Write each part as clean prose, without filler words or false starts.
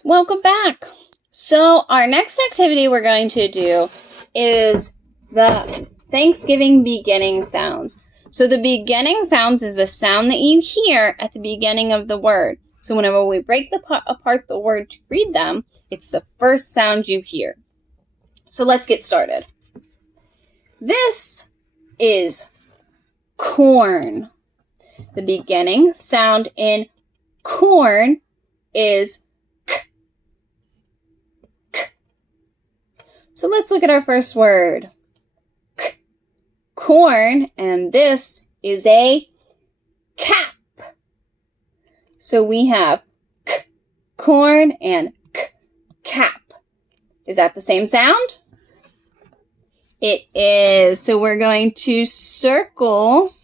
Welcome back. So our next activity we're going to do is the Thanksgiving beginning sounds. So the beginning sounds is the sound that you hear at the beginning of the word. So whenever we break apart the word to read them, it's the first sound you hear. So let's get started. This is corn. The beginning sound in corn is k. K. So let's look at our first word. K. Corn, and this is a cap. So we have k, corn, and k, cap. Is that the same sound? It is. So we're going to circle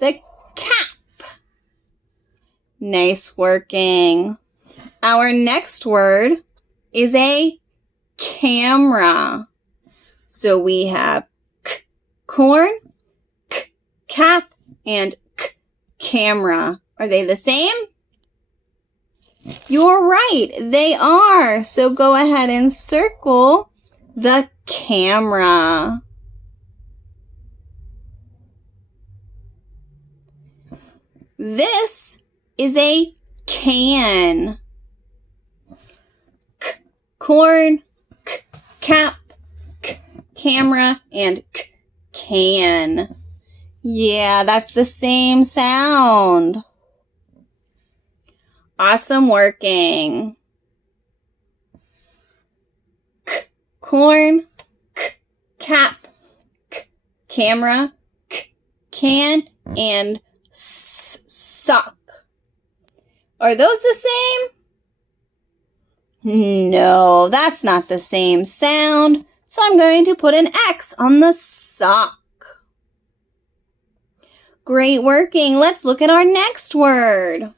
the cap. Nice working. Our next word is a camera. So we have k, corn, k, cap, and k, camera. Are they the same? You're right, they are. So go ahead and circle the camera. This is a can. K, corn, k, cap, k, camera, and k, can. Yeah, that's the same sound. Awesome working. K, corn, k, cap, k, camera, k, can, and sock. Are those the same? No, that's not the same sound. So I'm going to put an X on the sock. Great working. Let's look at our next word.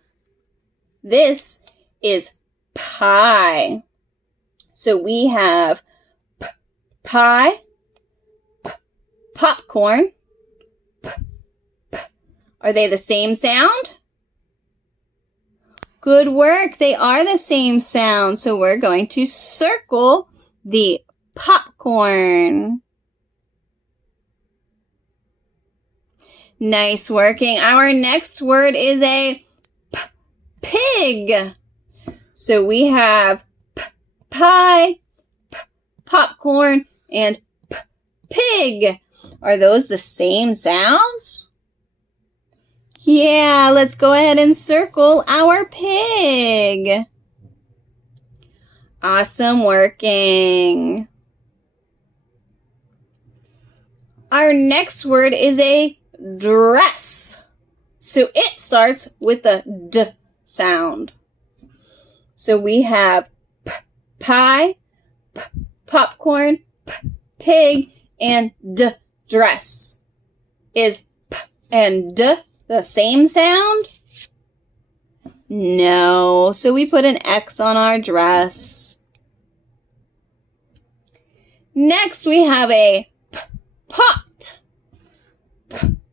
This is pie. So we have pie, popcorn. Are they the same sound? Good work. They are the same sound. So we're going to circle the popcorn. Nice working. Our next word is a pig. So we have pie, popcorn, and pig. Are those the same sounds? Yeah, let's go ahead and circle our pig. Awesome working. Our next word is a dress. So it starts with a D sound. So we have pie, popcorn, pig, and D, dress. Is P and D the same sound? No. So we put an X on our dress. Next we have a pot.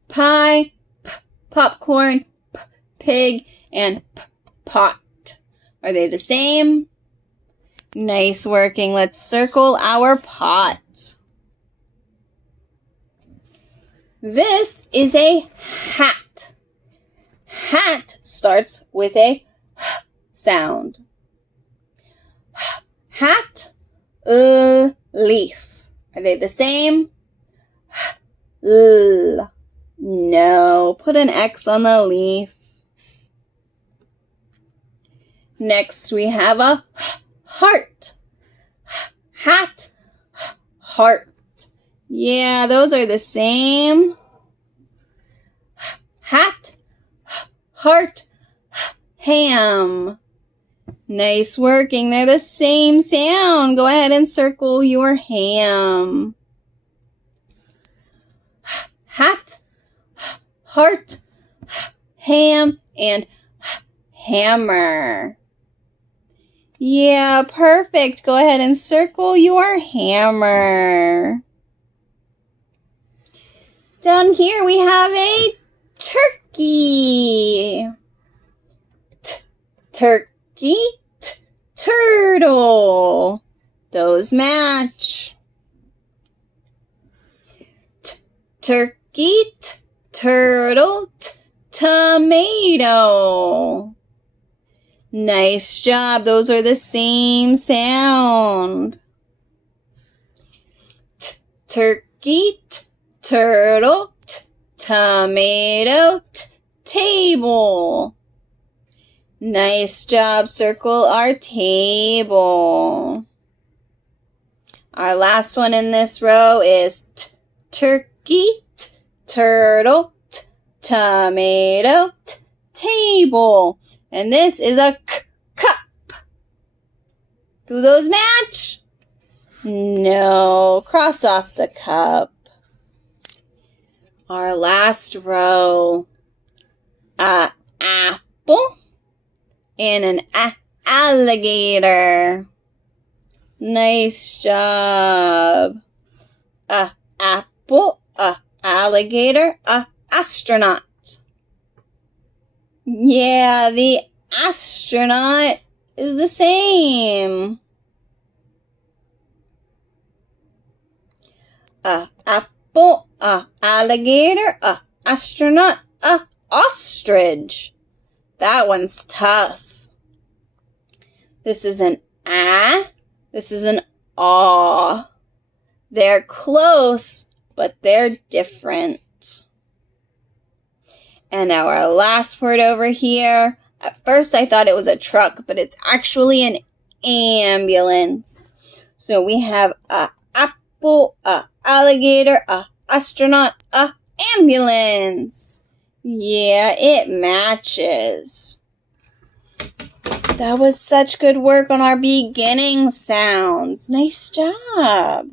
Pie, popcorn, pig, and pot. Are they the same? Nice working. Let's circle our pot. This is a hat. Hat starts with a H sound. Hat, leaf. Are they the same? L. No. Put an X on the leaf. Next we have a heart. Hat, heart. Yeah, those are the same. Hat, heart, ham. Nice working. They're the same sound. Go ahead and circle your ham. Hat, heart, ham, and hammer. Yeah, perfect. Go ahead and circle your hammer. Down here we have a turkey. Turkey. turtle. Those match. Turkey, turtle, tomato. Nice job. Those are the same sound. Turkey, turtle, tomato, table. Nice job. Circle our table. Our last one in this row is turkey, turtle, tomato, table. And this is a cup. Do those match? No. Cross off the cup. Our last row. A apple and an alligator. Nice job. A apple, a alligator, a astronaut. Yeah, the astronaut is the same. A apple, a alligator, a astronaut, a ostrich. That one's tough. This is an ah. This is an aw. They're close, but they're different. And our last word over here. At first I thought it was a truck, but it's actually an ambulance. So we have a apple, a alligator, a astronaut, a ambulance. Yeah, it matches. That was such good work on our beginning sounds. Nice job.